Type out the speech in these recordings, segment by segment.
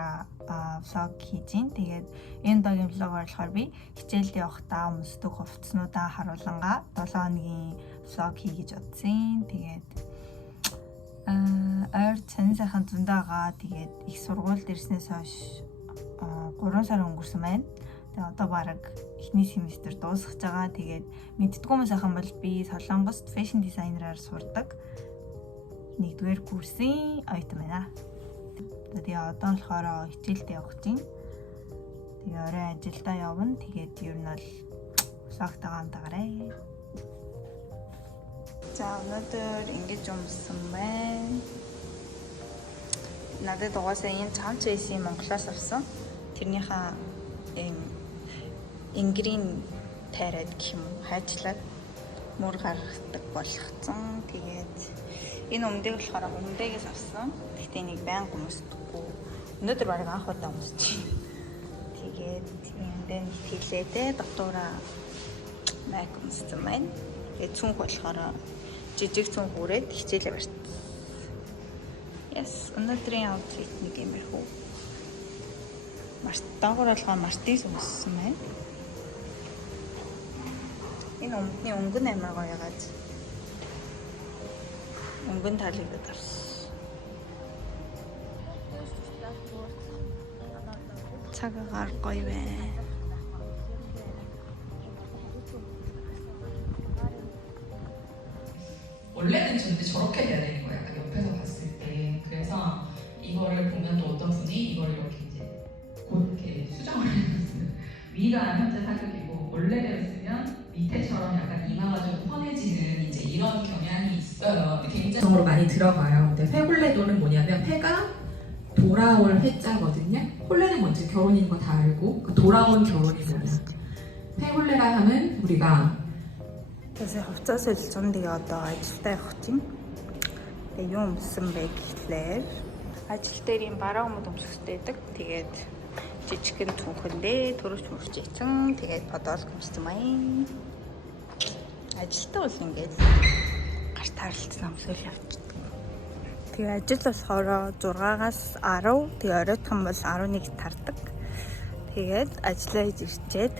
удаагаараа влог хийж гин. Тэгээд энэ удаагийн влогоор болохоор би хичээлд явахдаа өмсдөг хувцснуудаа харуулнгаа 7 хоногийн влог хий гэж бодсон. Тэгээд ойр цанин сайхан зөндөөгөө тэгээд их сургуульд ирснээс хойш 3 сар өнгөрсөн байна. Тэгээ одоо бараг эхний семестр дуусгаж байгаа. Тэгээд мэддэггүй хүмүүс ахын бол би Солонгост фэшн дизайнераар сурдаг. 1-р курсын оюутан байна. Тэгээ одоо болохоор хичээлдээ явах гэж байна. Тэгээ орой ажилдаа явна. Тэгээд ер нь бол влогтойгоо хамтаарай. За өнөөдөр ингэж өмссөн байна. Надад угаасаа энэ цамц байсан Монголоос авсан. Тэрнийхээ ингрийн тайраад гэх юм уу хайчлаад мөр гаргадаг болгоцсон. Тэгээд энэ өмдөг болохоор өмдөгөөс авсан. Гэхдээ нэг байнга өмсдөггүй. Өнөөдөр бараг анх удаа өмсөж байна. Тэгээд эндээ нэг хэлээдээ дотоороо майк өмссөн байна. Тэгээд цүнх болохоор жижиг цүнх үрээд хичээлээ барьсан. Яс өнөөдрийн аутфит нэг юмэрхүү. Доогоор болохоор мартис өмссөн байна. Энэ өмдний өнгөн амар гоё ягаад. Өнгөн талигдаад авсан. Цагаагаар гоё байна. 원래는 근데 저렇게 돼야 되는 거야. 약간 옆에서 봤을 때. 그래서 이거를 보면 또 어떤 분이 이걸 이렇게 이제 곧 이렇게 수정을 해놨어요. 위가 현재 사극이고 원래대로쓰면 밑에처럼 약간 이마가 좀 훤해지는 이제 이런 경향이 있어요. 굉장히 많이 들어가요. 근데 회골레도는 뭐냐면 회가 돌아올 회자거든요. 홀레는 뭔지 결혼인 거 다 알고 그 돌아온 결혼이 뭐냐. 회골레라 하면 우리가 Тэсээ хувцас солилцсон. Тэгээ одоо ажилдаа явах чинь. Тэгээ юу өмссөн бэ гэхлээр ажил дээр юм бараа өмд өмсөхтэй байдаг. Тэгээд жижигхэн түнхэндээ төрөвч мөрчээсэн. Тэгээд подол өмссөн байна. Ажилдаа бол ингээд гарт харилцсан өмсөл явчихдаг. Тэгээ ажил болохоор 6-аас 10, тэгээ оройтхан бол 11-д тардаг. Тэгээд ажиллаа хийж ирчээд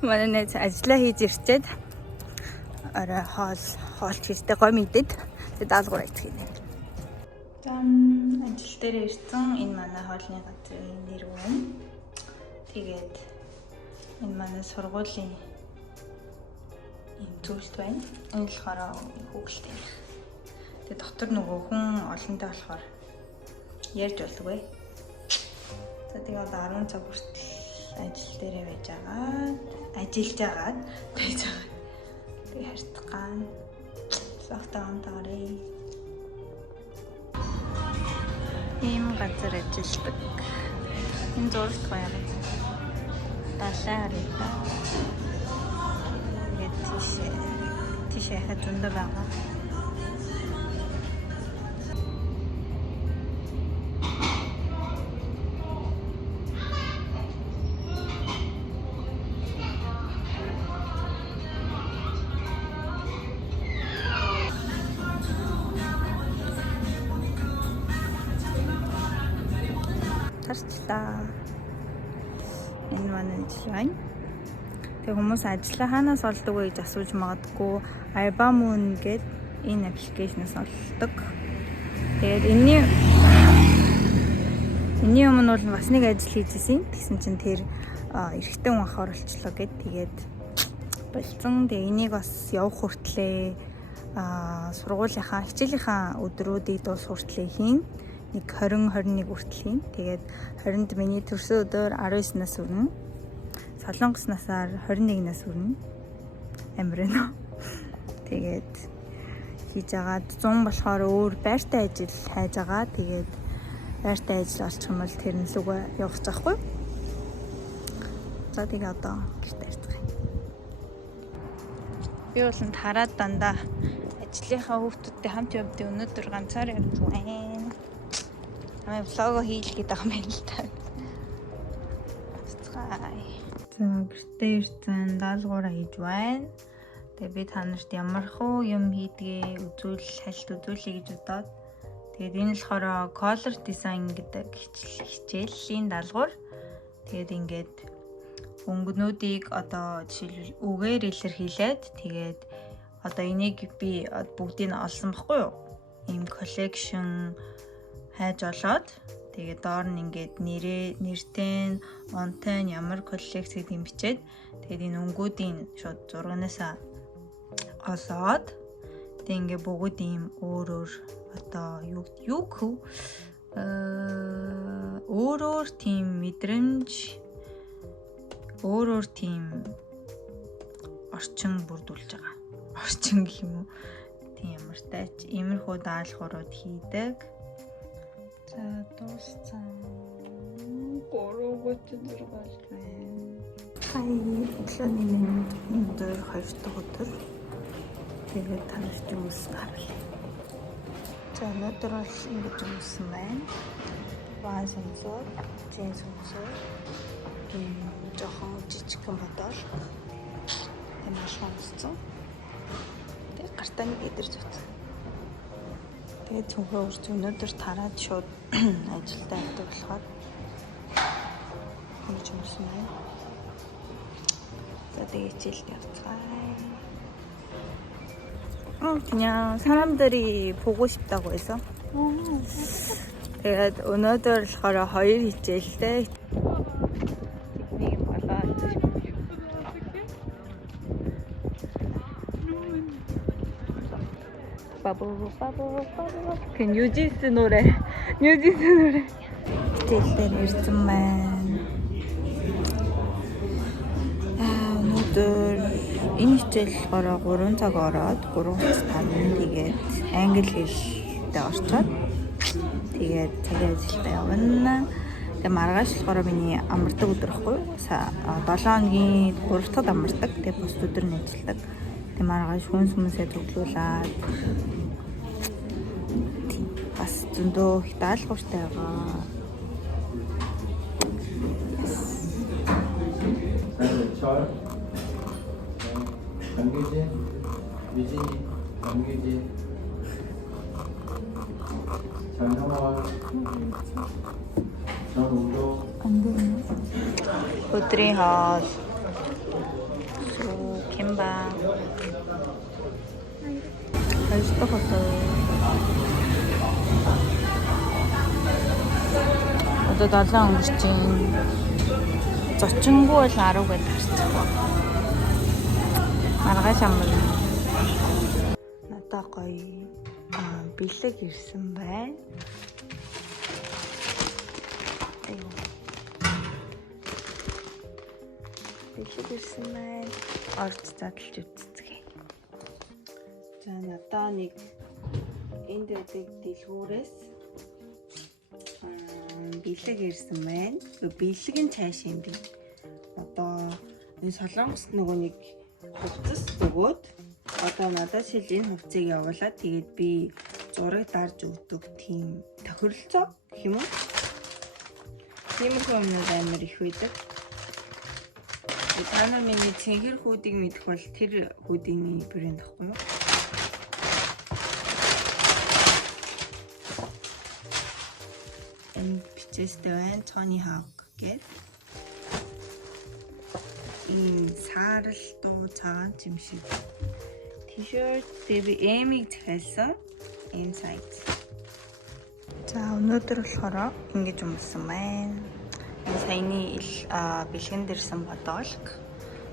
манай найз ажиллаа хийж ирчээд орой хоолч хийстэй гой мэдээд тэгээд даалгавар хийх юм. Зам ажил дээр ирсэн. Энэ манай хоолны газрын нэр байна. Тэгээд энэ манай сургуулийн энэ зүйлт байна. Энэ болохоор хүүхэлт юм. Тэгээд дотор нөгөө хүн олонтой болохоор ярьж болдгоо. За тэгээд одоо 10 цаг хүртэл ажил дээрээ байж байгаа. Ажиллаж байгаа. Тэгээ харьцгаан. Сохтоо хамтаарай. Ийм газар ажилладаг. Энэ зурагт гоё. Далай харъя. Тэгээд тийш хахад зөндөө байгаа. Энэ манай дизайн. Тэг хүмүүс ажлаа хаанаас олдог вэ гэж асууж магадгүй. Albamoon гэдэг энэ аппликейшнээс олдог. Тэгээд энэний өмнө бол бас нэг ажил хийжсэн. Тэгсэн чинь тэр эрэгтэй хүн ахаар болчлоо гэд тэгээд болцсон. Тэгээ энийг бас явах хүртлээ сургуулийнхаа хичээлийнхаа өдрүүдийг дуус хүртлээ хийн. Нэг 20-21 хүртэл хийн. Тэгээд 20-нд миний төрсөн өдөр 19 нас хүрнэ. Солонгос насаар 21 нас хүрнэ. Амар нөө. Тэгээд хийж агаад 100 болохоор өөр байртай ажил хайж байгаа. Тэгээд байртай ажил олчих юм бол тэр нь лүгөө явах гэж байхгүй. За тэгээд одоо гэртээ ирдэг. Би бол хараад дандаа ажлынхаа хүүхдүүдтэй хамт явдیں۔ Өнөөдөр ганцаар явж байна. Амаа влог хийлгээд байгаа юм л та. За гэртээ ирсэн даалгавраа хийж байна. Тэгээ би та нарт ямар хөө юм хийдгээ үзүүлэх гэж бодоод Тэгээд энэ болохоор color design гэдэг хичээлийн даалгавар. Тэгээд ингээд өнгөнүүдийг одоо жишээлбэл үгээр илэрхийлээд тэгээд одоо энийг би бүгдийг нь олсон баггүй юу? Ийм collection хайж олоод тэгээд доор нь ингээд нэртэй, онтой нь ямар коллекц гэдэг юм бичээд тэгээд энэ өнгүүдийн шууд зургаанаас олоод тэгээд ингээд бүгд ийм өөр одоо өөрөөр тийм мэдрэмж өөрөөр тийм орчин бүрдүүлж байгаа. Орчин гэх юм уу? Тийм ямартай ч иймэрхүү даалгаврууд хийдэг. За дууссан. 3:36 болж байна. Өглөөний өндөр 2 дахь өдөр. Тэгээд танаас юус гаргал. За өнөөдөр бол ингэж юмсан байна. Баан сонсоод, зин сонсоод, жоохон жижигхэн бодол. Тэмээс сонссон. Тэгээд гартаа нэг идэр зүт. Тэгээд цүнхээ урч өнөөдөр тараад шууд ажилдаа явдаг болохоор ингэж юмсан байна. За тэгээд хичээлд явцгаая. 그냥 사람들이 보고 싶다고 해서. Тэгээд өнөөдөр болохоор 2 хичээлтэй. Техник болоо. 바보. 그 뉴진스 노래. хичээлээр ирсэн байна. өнөөдөр энэ хичээл болохоор 3 цаг ороод 3:35 тэгээд англи хэлтэй орчоод тэгээд цагийн ажилдаа явна. Тэгээд маргааш болохоор миний амардаг өдөр ихгүй юу? 7 хоногийн 3 дахь амардаг. Тэгээд бус өдөр нь ажилладаг. Тэгээд маргааш хүмүүсээ төглүүлээд бас зөндөө их даалгавартай байгаа. 정규진, 유진이, 정규진, 장성원, 정우도. өдрийн хоол. 김밥. 맛있었어. одоо 7 өнгөрч чинь зочингүй бол 10 гээд харчих. Маргааш амраа. Надаа гоё бэлэг ирсэн байна. Бэлэг ирсэн байна. Орж задлж үзцгээе. За надаа нэг энд байдаг дэлгүүрээс бэлэг ирсэн байна. Бэлэг нь цааш юм би. Одоо энэ солонгост нөгөө нэг хувцас өгөөд одоо надад шил энэ хувцсыг явуулаад тэгээд би зураг дарж өгдөг тийм тохиролцоо гэх юм уу? Тиймэрхүү юмнууд амар их байдаг. Та нар миний цэнхэр хүүдийг мэдэх бол тэр хүүдийн брэнд ахгүй юу? Энэ бичээстэй байна. Tony Hawk гэдэг. ийм сааралтуу цагаан юм шиг t-shirt би M-ийг захиалсан энэ сайз. За өнөөдөр болохоор ингэж өмсөн байна. Энэ саяны бэлгэнд ирсэн бодолк.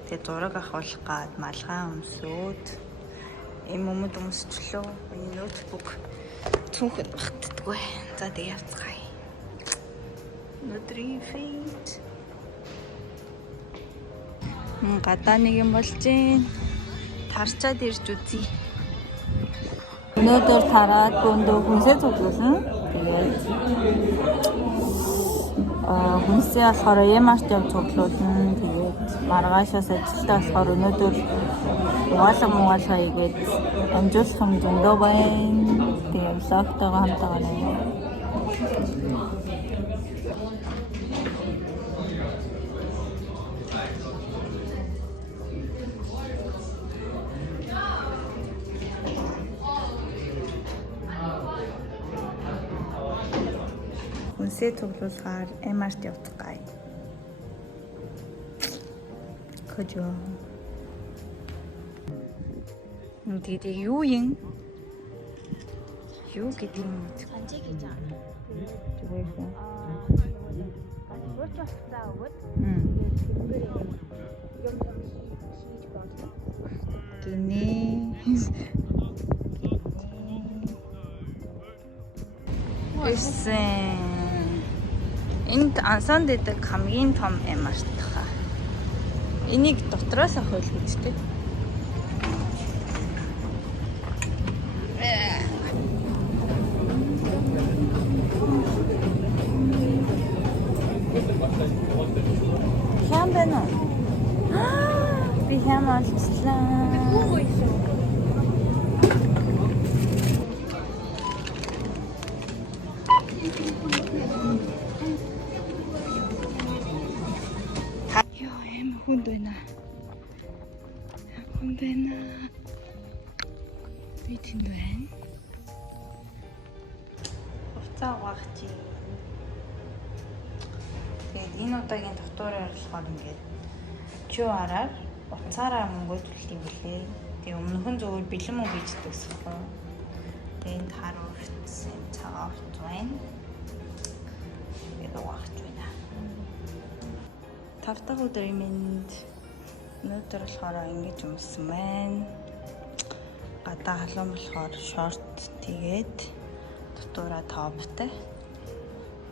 Тэгээ зураг авах гад малгай өмсөөд ийм өмсчлөө. Энэ ноутбук цүнхэн багтдаггүй. За тэгээ явцгаая. Өнөөдрийн фейт гадаа нэг юм болж байна. Тарчаад ирж үзье. Өнөөдөр тараад бөндөө хүнсээ цуглуулна. Тэгээд хүнсээ болохоор ямарч явж цуглуулна. Тэгээд маргаашаас ажилдаа болохоор өнөөдөр угаалга хийгээд амжуулах юм зөндөө байна. Тэгээд влогтойгоо хамтаа байна. Таксээ цуглуулахаар MR-т явах гай. Кожо. 근데 юу юм? Юу гэдэг юм? 간직이지 않아? зүгээр үү? 그렇죠. 싸우고 응. 이게 빙그레 хийж болдог. Гинэ. Эсэн. Энд ансанд дэдэг хамгийн том MR тахаа. Энийг дотроос авах үйл үзтээ. Хям байна уу? Би хям олчлаа. 보고 있어. Яа, эм хүнд байна. Хүнд байна. Би тэнд байна. Хувцас угаах чи. Тэгээд энэ удаагийн татварын болохоор ингээд QR-аар утсаараа мөнгө төлөх юм билээ. Тэгээ өмнөх нь зөвхөн бэлэн мөнгө бийждэг гэсэн юм. Тэгээд энд харуу хувцас цагаан хувцас байна. Тэгээд угаах байна. 5 дахь өдрийн минь өнөөдөр болохоор ингэж өмсөн байна. Гадаа халуун болохоор шорт тэгээд дотоороо топтой.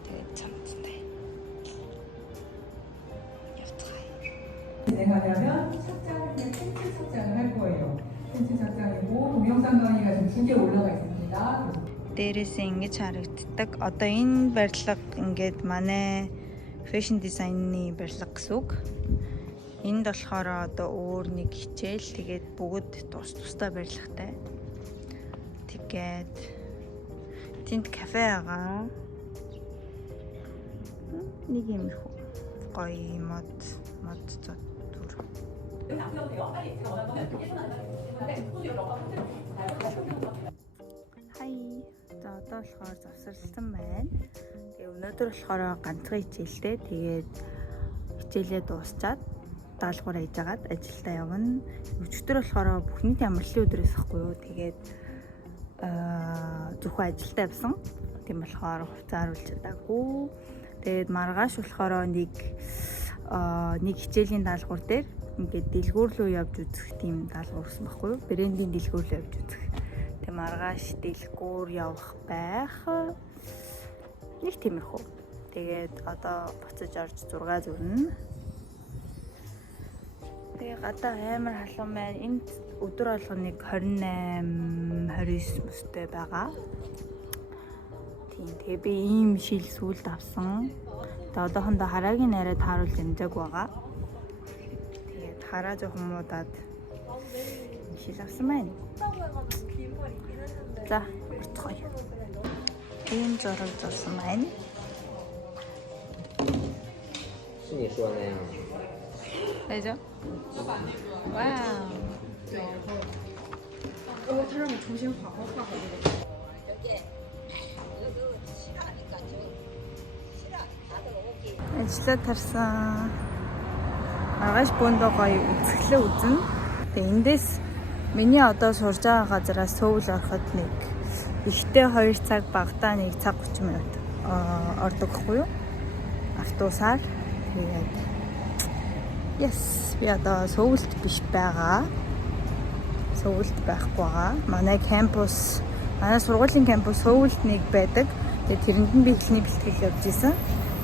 Тэгээд цамцтай. 진행하려면 착장을 그냥 팬츠 착장을 할 거예요. 팬츠 착장이고 동영상 강의가 지금 2개 올라가 있습니다. Дээрээсээ ингэж харагддаг. Одоо энэ барилга ингээд манай фэшн дизайны барилга гэсэн үг. Энд болохоор одоо өөр нэг хичээл тэгээд бүгд тустай барилгатай. Тэгээд тэнд кафе байгаа. Нэг юм их гоё мод зот дүр. Хай. За одоо болохоор завсарласан байна. Тэгээ өнөөдөр болохоор ганцхан хичээлтэй. Тэгээд хичээлээ дуусчаад даалгавар хийж агаад ажилдаа явна. Өчигдөр болохоор бүхний амралтын өдрөөс ихгүй юу. Тэгээд зөвхөн ажилдаа явсан. Тийм болохоор хувцас харуулж чадаагүй. Тэгээд маргааш болохоор нэг хичээлийн даалгавар дээр ингээд дэлгүүр рүү явж үзэх тийм даалгавар өгсөн байхгүй юу? Брендийн дэлгүүр рүү явж үзэх. Тэг маргааш дэлгүүр явах байх. Нэг тиймэрхүү. Тэгээд одоо буцаж орж 6 зүрнэ. Тэгээ гадаа амар халуун байна. Энд өдөр болгоныг 28, 29 мөстэй байгаа. Тийм. Тэгээ би ийм шил сүлд авсан. Тэгээ одоохондоо хараагийн найраад тааруулж амжааг байгаа. Тэгээд хараа жоохон муудаад шил авсан байна. За, утгая. Ийм зураг зурсан байна. 是你说那样。 되죠? 와우. ажиллаа тарсан. Маргааш бөөндөө гоё үзэсгэлэн үзнэ. Тэгээ эндээс миний одоо сурж байгаа газараас Сөүл ороход нэг ихтэй 2 цаг багтаа 1 цаг 30 минут ордог гэхгүй юу? Автобусаар. Тэгээд yes, би одоо Сөүлд биш байгаа. Сөүлд байхгүй байгаа. Манай кампус, манай сургуулийн кампус Сөүлд нэг байдаг. Тэгээд тэрэнд нь би эхний бэлтгэл явж исэн.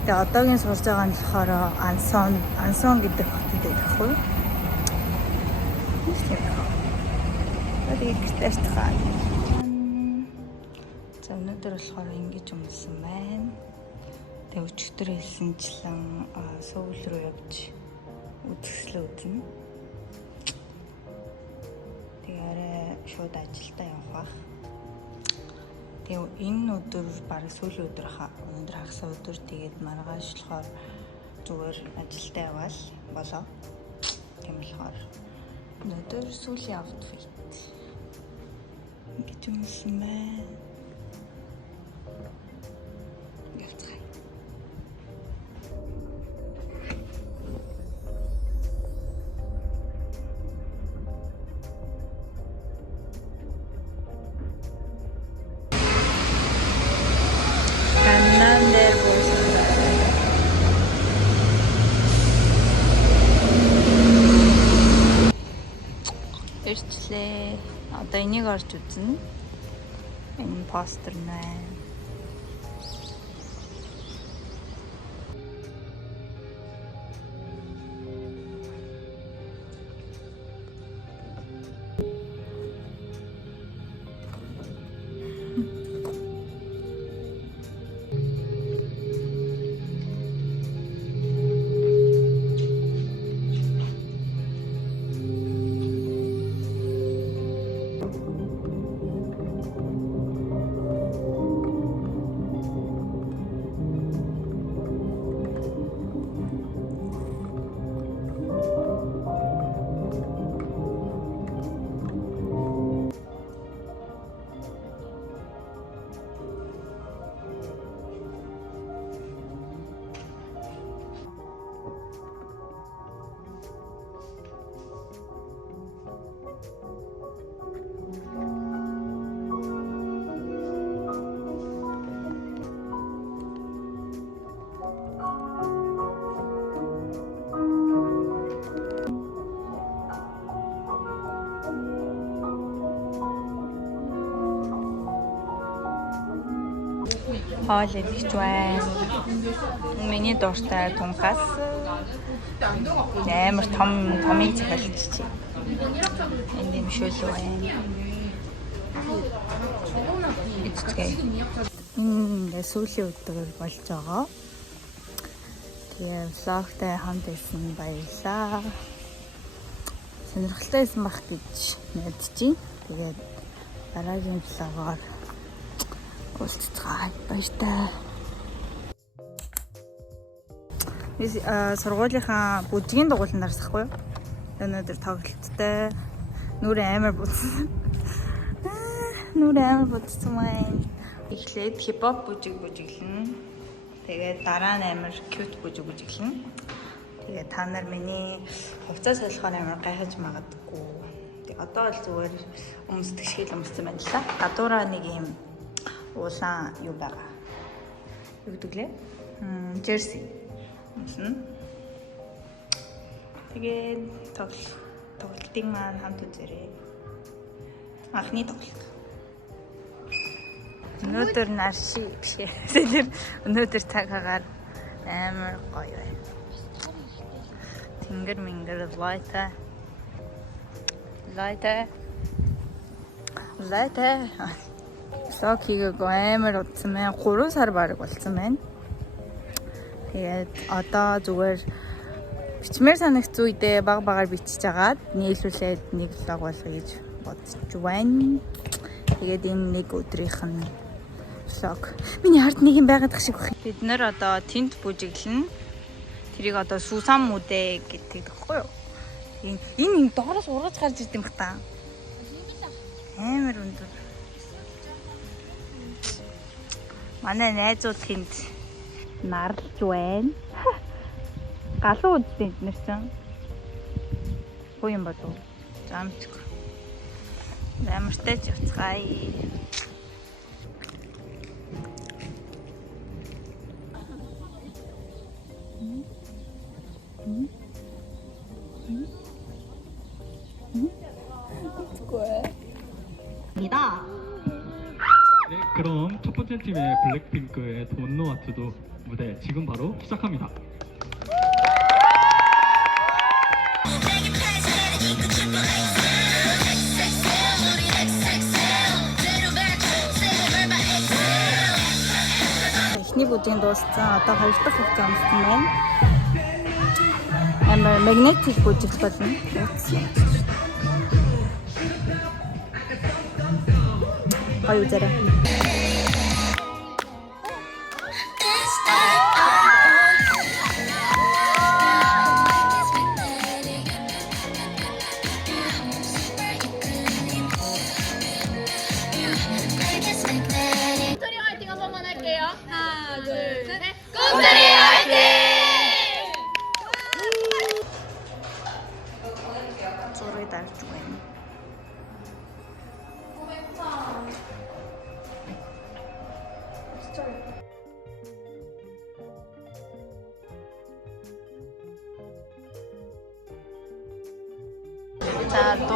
Тэгээ одоогийн сурж байгаа нь болохоор Ансон гэдэг хотод байхгүй юу? Тэгээд гэртээ тахаа. За өнөөдөр болохоор ингэж өмсөн байна. Тэгээ өчигдөр хэлсэнчлэн Сөүл рүү явж үзэсгэлэн үзнэ. Тэгээ арай шууд ажилдаа явах бах. Тэгээ энэ өдөр баг сүүлийн өдөр өнөөдөр хагас өдөр тэгээд маргааш болохоор зүгээр ажилдаа явбал болоо. Тийм болохоор өнөөдөр сүүлийн аутфит. Ингэж өмсөн байна. Явцгаая. Одоо энийг орж үзнэ. Энэ постэр нэ. Хоол идэж байна. Миний дуртай тунхаас амар томыг захиалчихчих. Энд юм шүлүү байна. Эцгээ. Сүүлийн өдөр болж байгаа. Тэгээ влогтай хамт байсан баярлаа. Сонирхолтой байсан бах гэж найдаж байна. Тэгээд дараагийн влогоор уулзцгаая. Баяртай. Би сургуулийнхаа бүжгийн дугууланд нарсахгүй юу? Өнөөдөр тоглолттой. Нүрэ амар будсан. Нүрэ амар будсан байна. Эхлээд хипхоп бүжиг бүжиглэн. Тэгээд дараа нь амар cute бүжиг бүжиглэн. Тэгээд та нар миний хувцас солихоор амар гайхаж магадгүй. Тэгээд одоо л зүгээр өмсдөг шиг л өмссөн байна л да. Гадуураа нэг юм улаан юу байгаа. Юу гэдэг лээ? Jersey. Умсан. Тэгээд тоглолтын маань хамт үзээрэй. Анхны тоглолт. Өнөөдөр нар шиг биш. Өнөөдөр цаг агаар амар гоё байна. Тэнгэр мингэр лайта. Сокиг амар утсан байна. 3 сар бараг болсон байна. Тэгээд одоо зүгээр бичмээр санагц үедээ баг-багаар бичиж агаад нийлүүлээд нэг влог болгоё гэж бодож байна. Тэгээд энэ нэг өдрийнх нь влог. Миний хард нэг юм байгаад их шиг байна. Бид нэр одоо тент бүжиглэн. Тэрийг одоо сүүсан мүдэ гэдэг тэгэхгүй юу? Энэ доороос ургаж гарч ирд юм бах та. Амар өндөр. Манай найзууд тэнд нарлж байна. Галуу үдтэй нэр чинь. Хөө юм болов? Замчг. Амартай ч уцгаая. 네, 그럼 첫 번째 팀의 블랙핑크의 돈노아트도 무대 지금 바로 시작합니다. Эхний бүжгийн дууссан. Одоо хоёр дахь хугацаа өмссөн байна. Амар магнетик бүжиг болно. Гоё үзээрэй.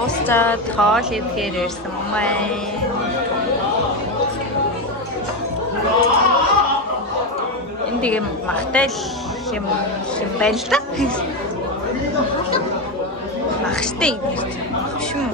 дуусчаад хоол идэхээр ирсэн байна. Энд тийм махтай юм байна л да. Махштай юм шүү.